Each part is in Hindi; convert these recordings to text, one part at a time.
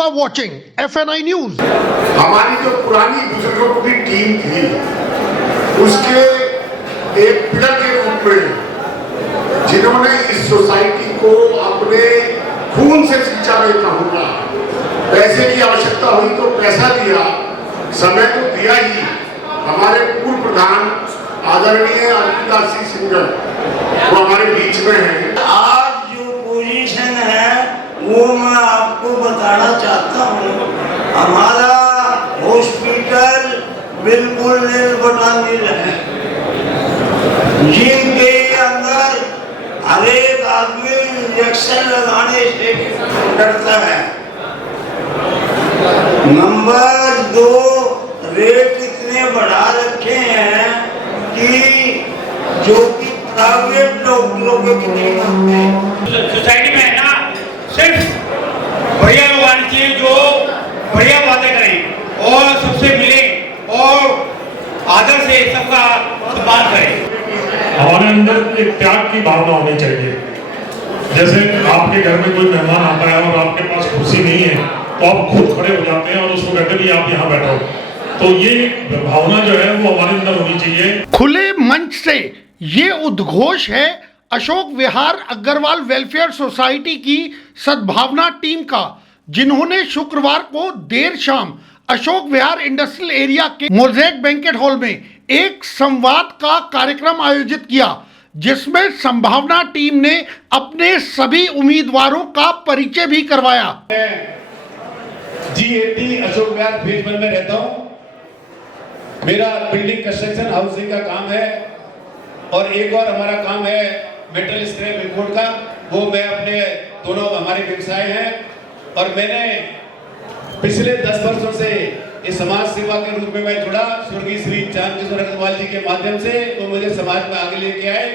are watching FNI News. हमारी जो पुरानी बुजुर्गों की टीम थी उसके एक पिलर के रूप में जिन्होंने इस सोसाइटी को अपने खून से सींचा मैं कहूँगा, पैसे की आवश्यकता हुई तो पैसा दिया, समय तो दिया ही। हमारे पूर्व प्रधान आदरणीय अर्पिता सिंह सिंघल वो हमारे बीच में हैं। आज जो पोजीशन है वो मैं आपको बताना चाहता हूँ। हमारा हॉस्पिटल बिल्कुल नील है, जिनके अंदर हर एक आदमी इंजेक्शन लगाने से डरता है। नंबर 2, रेट इतने बढ़ा रखे हैं कि जो कि प्राइवेट डॉक्टरों के कितने सोसाइटी में है ना, सिर्फ बढ़िया लोग आने चाहिए जो बढ़िया बातें करें और सबसे मिले और आदर से सबका सम्मान करें। हमारे अंदर एक त्याग की भावना होनी चाहिए। जैसे आपके घर में कोई मेहमान आता है और आपके पास कुर्सी नहीं है तो आप खुद खड़े हो जाते हैं और उसको कहते हैं कि आप यहाँ बैठो। तो ये भावना जो है वो हमारे अंदर होनी चाहिए। खुले मंच से ये उद्घोष है अशोक विहार अग्रवाल वेलफेयर सोसाइटी की सद्भावना टीम का, जिन्होंने शुक्रवार को देर शाम अशोक विहार इंडस्ट्रियल एरिया के मोज़ेक बैंकेट हॉल में एक संवाद का कार्यक्रम आयोजित किया, जिसमें संभावना टीम ने अपने सभी उम्मीदवारों का परिचय भी करवाया। G80 अशोक विहार फेज 1 में रहता हूँ। मेरा बिल्डिंग कंस्ट्रक्शन हाउसिंग का काम है और एक और हमारा काम है मेटल स्क्रैप इंपोर्ट का। वो मैं अपने दोनों हमारे व्यवसाय हैं और मैंने पिछले 10 वर्षों से इस समाज सेवा के रूप में मैं जुड़ा। स्वर्गीय श्री चांदकिशोर अग्रवाल जी के माध्यम से वो मुझे समाज में आगे लेके आए।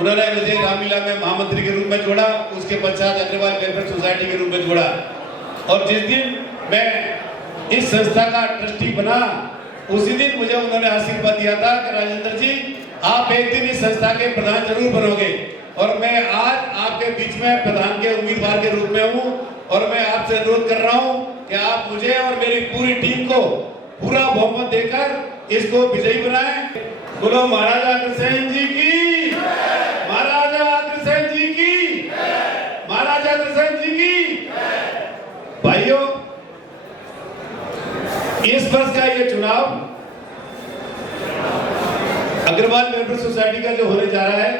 उन्होंने मुझे रामलीला में महामंत्री के रूप में जोड़ा, उसके पश्चात अग्रवाल वेलफेयर सोसाइटी के रूप में जोड़ा। और जिस दिन मैं इस संस्था का ट्रस्टी बना उसी दिन मुझे उन्होंने आशीर्वाद दिया था कि राजेंद्र जी आप एक दिन इस संस्था के प्रधान जरूर बनोगे। और मैं आज आपके बीच में प्रधान के उम्मीदवार के रूप में हूँ और मैं आपसे अनुरोध कर रहा हूँ कि आप मुझे और मेरी पूरी टीम को पूरा बहुमत देकर इसको विजयी बनाएं। बोलो महाराजा अग्रसेन जी की, महाराजा अग्रसेन जी की, महाराजा अग्रसेन जी की। भाइयों, इस वर्ष का ये चुनाव अग्रवाल वेलफेयर सोसाइटी का जो होने जा रहा है,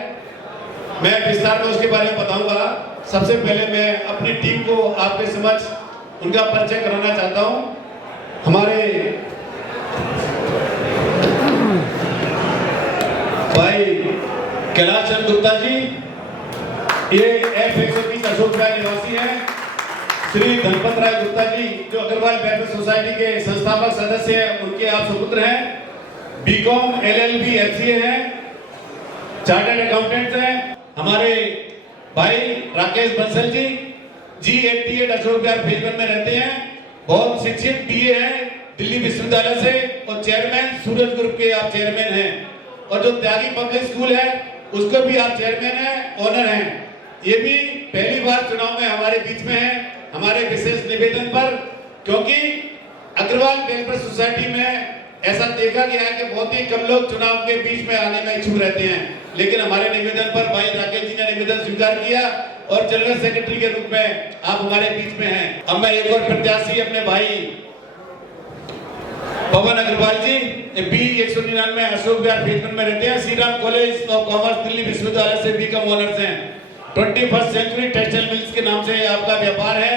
मैं विस्तार में उसके बारे में बताऊंगा। सबसे पहले मैं अपनी टीम को आपके समक्ष उनका परिचय कराना चाहता हूं। हमारे भाई कैलाश चंद्र गुप्ता जी, ये F120 अशोक विहार निवासी हैं। श्री धनपत राय गुप्ता जी जो अग्रवाल वेलफेयर सोसाइटी के संस्थापक सदस्य हैं, उनके आप सुपुत्र हैं। बीकॉम LLB FCA हैं, चार्टर्ड अकाउंटेंट हैं। हमारे भाई राकेश बंसल जी G88 अशोक विहार फेज 1 में रहते हैं, बहुत शिक्षित BA हैं दिल्ली विश्वविद्यालय से और चेयरमैन सूरज ग्रुप के आप चेयरमैन हैं। और जो त्यागी पब्लिक स्कूल है उसको भी आप चेयरमैन हैं, ऑनर हैं। ये भी पहली बार चुनाव में हमारे बीच में है हमारे विशेष निवेदन पर, क्योंकि अग्रवाल वेलफेयर सोसाइटी में ऐसा देखा गया है कि बहुत ही कम लोग चुनाव के बीच में आने में इच्छुक रहते हैं। लेकिन हमारे निवेदन पर भाई राकेश जी ने निवेदन स्वीकार किया और जनरल सेक्रेटरी के रूप में आप हमारे बीच में हैं। अब मैं एक और प्रत्याशी अपने भाई पवन अग्रवाल जी B199 अशोक विहार फेज 1 में रहते हैं, Shri Ram college of commerce Delhi विश्वविद्यालय से बीकॉम ऑनर्स हैं। 21st सेंचुरी टेक्सटाइल मिल्स के नाम से आपका व्यापार है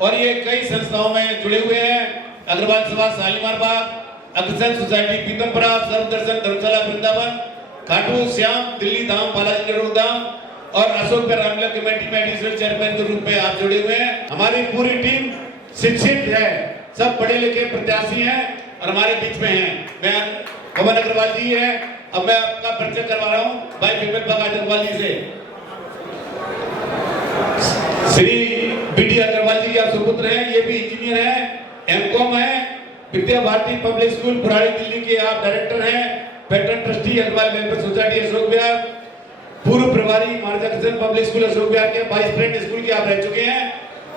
और ये कई संस्थाओं में जुड़े हुए हैं। अग्रवाल सभा शालीमार बाग, अग्रसेन सोसाइटी पीतमपुरा, सर्वदर्शन धर्मशाला वृंदावन, खाटू श्याम दिल्ली धाम, बालाजी नेहरू धाम और अशोक विहार रामलीला कमेटी में एडिशनल चेयरमैन के रूप में आप जुड़े हुए हैं। हमारी पूरी टीम शिक्षित है, सब पढ़े लिखे प्रत्याशी हैं और हमारे बीच में हैं। मैं पवन अग्रवाल जी है। अब मैं आपका परिचय करवा रहा हूँ भाई विपिन अग्रवाल जी से। श्री BD अग्रवाल जी आप सुपुत्र हैं, ये भी इंजीनियर हैं, M.Com है, विद्या भारती पब्लिक स्कूल पुरानी दिल्ली के आप डायरेक्टर हैं, patron trustee Agarwal welfare society Ashok Vihar, पूर्व प्रभारी महाराजा कृष्ण पब्लिक स्कूल अशोक विहार के वाइस प्रेसिडेंट स्कूल के आप रह चुके हैं।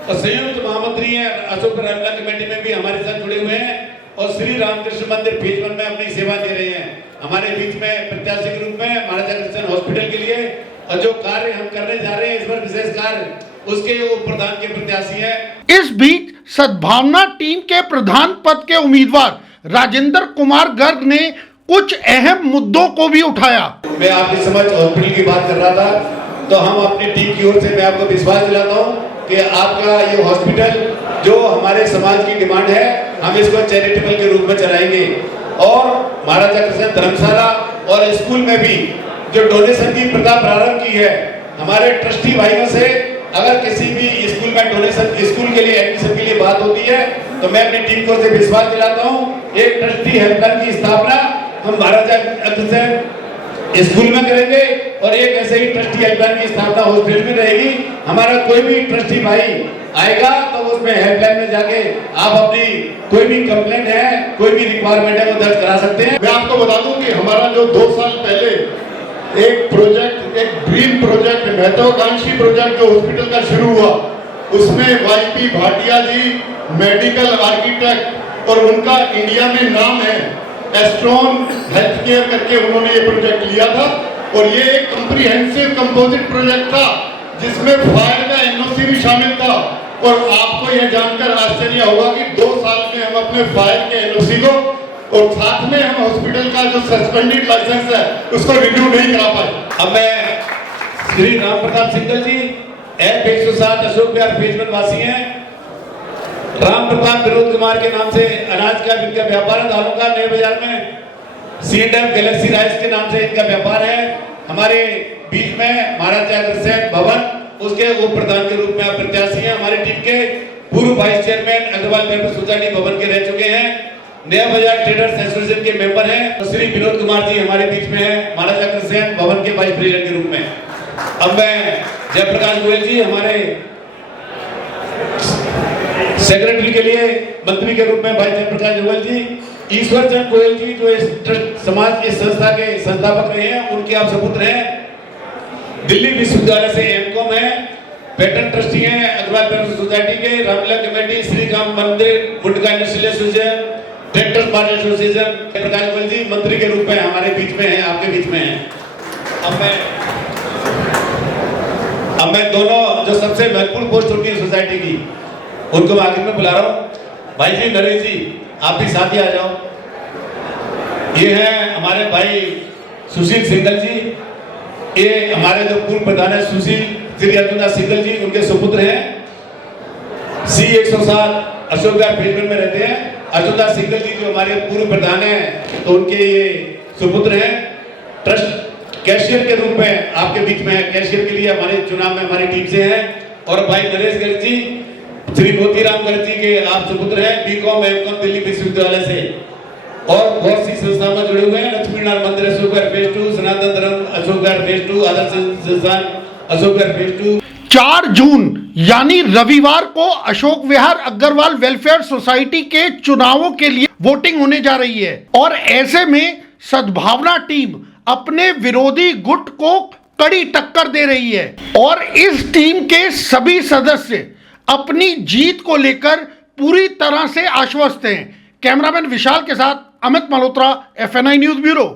और संयुक्त महामंत्री हैं अशोक रामला कमेटी में भी हमारे साथ जुड़े हुए हैं और श्री रामकृष्ण मंदिर फेज 1 में अपनी सेवा दे रहे हैं हमारे बीच में प्रत्याशी के रूप में महाराजा कृष्ण हॉस्पिटल के लिए। और जो कार्य हम करने जा रहे हैं इस बार विशेष कार्य, उसके वो प्रधान के प्रत्याशी हैं। इस बीच सद्भावना टीम के प्रधान पद के उम्मीदवार राजेंद्र कुमार गर्ग ने कुछ अहम मुद्दों को भी उठाया। मैं आपकी समझ हॉस्पिटल की बात कर रहा था, तो हम अपनी टीम की ओर से मैं आपको विश्वास दिलाता हूँ कि आपका ये हॉस्पिटल जो हमारे समाज की डिमांड है, हम इसको चैरिटेबल के रूप में चलाएंगे। और महाराजा कृष्ण धर्मशाला और स्कूल में भी जो डोनेशन की प्रथा प्रारंभ की है, हमारे ट्रस्टी भाइयों से अगर किसी भी स्कूल में डोनेशन स्कूल के लिए एडमिशन के लिए बात होती है, तो मैं अपनी टीम को से विश्वास दिलाता हूँ एक ट्रस्टी हेल्पलाइन की स्थापना हम महाराजा कृष्ण स्कूल में करेंगे और एक ऐसे ही ट्रस्टी हेल्पलाइन की स्थापना हॉस्पिटल में रहेगी। हमारा कोई भी ट्रस्टी भाई आएगा तो उसमें हेल्पलाइन में जाके आप अपनी कोई भी कंप्लेंट है, कोई भी रिक्वायरमेंट है वो दर्ज करा सकते हैं। मैं आपको बता दूं कि हमारा जो 2 साल पहले एक प्रोजेक्ट, एक ड्रीम प्रोजेक्ट, महत्वाकांक्षी प्रोजेक्ट जो हॉस्पिटल का शुरू हुआ, उसमें वाईपी भाटिया जी मेडिकल आर्किटेक्ट और उनका इंडिया में नाम है एस्ट्रॉन हेल्थ केयर करके उन्होंने ये प्रोजेक्ट लिया था। और ये एक कंप्रीहेंसिव कंपोजिट प्रोजेक्ट था जिसमें फायर का एनओसी भी शामिल था। और आपको यह जानकर आश्चर्य होगा कि 2 साल में हम अपने फायर के एनओसी को और साथ में हम हॉस्पिटल का जो सस्पेंडेड लाइसेंस है उसको रिन्यू नहीं करा पाए। अब मैं श्री राम प्रताप सिंगल जी F107 अशोक विहार फेज 1 वासी हैं। राम प्रताप विनोद कुमार के नाम से अनाज का इनका व्यापार है, दालों का नए बाजार में। C&F गैलेक्सी राइस के नाम से इनका व्यापार है। हमारे बीच में महाराजा अग्रसेन भवन, उसके उप प्रधान के रूप में प्रत्याशी हैं। हमारी टीम के पूर्व vice chairman Agrawal welfare society भवन के रह चुके हैं। नया बाजार ट्रेडर्स एसोसिएशन के मेंबर हैं। तो श्री विनोद कुमार जी हमारे बीच में हैं, महाराजा अग्रसेन भवन के वाइस प्रेसिडेंट के रूप में। अब मैं जयप्रकाश गोयल जी हमारे सेक्रेटरी के लिए मंत्री के रूप में भाई जयप्रकाश गोयल जी, ईश्वर चंद गोयल जी जो इस समाज की संस्था के संस्थापक रहे हैं, उनके आप सपुत्र हैं। दिल्ली विश्वविद्यालय से एमकॉम है, पैटर्न ट्रस्टी हैं अग्रवाल वेलफेयर सोसाइटी के, Ramlila committee, Shri Ram Mandir, Mundka industrial association, tractors party association. Jaiprakash Goyal ji मंत्री के रूप में हमारे बीच में हैं, आपके बीच में हैं। अब मैं दोनों जो सबसे महत्वपूर्ण पोस्ट होती है सोसाइटी की, उनको मैं आखिर में बुला रहा हूँ। भाई जी नरेश जी आप भी साथ ही आ जाओ। ये हैं हमारे भाई सुशील सिंगल जी, ये हमारे जो पूर्व प्रधान है सुशील श्री अर्जुन सिंगल जी, उनके सुपुत्र हैं। C107 अशोक विहार फेज 1 में रहते हैं। अर्जुन सिंगल जी जो हमारे पूर्व प्रधान हैं, तो उनके ये सुपुत्र हैं। ट्रस्ट कैशियर के रूप में आपके बीच में, कैशियर के लिए हमारे चुनाव में हमारी टीम से हैं। और भाई नरेश गर्ग जी श्री मोतीराम गर्ग जी के आप सुपुत्र हैं, बीकॉम एमकॉम दिल्ली विश्वविद्यालय से और बहुत सी संस्थाओं में जुड़े हुए हैं। लक्ष्मी नारायण मंदिर अशोक विहार फेज 2, सनातन धर्म अशोक विहार फेज 2, आदर्श संस्थान अशोक विहार फेज 2। 4 जून यानी रविवार को अशोक विहार अग्रवाल वेलफेयर सोसाइटी के चुनावों के लिए वोटिंग होने जा रही है। और ऐसे में सद्भावना टीम अपने विरोधी गुट को कड़ी टक्कर दे रही है और इस टीम के सभी सदस्य अपनी जीत को लेकर पूरी तरह से आश्वस्त हैं। कैमरामैन विशाल के साथ Amit Malhotra, FNI news bureau.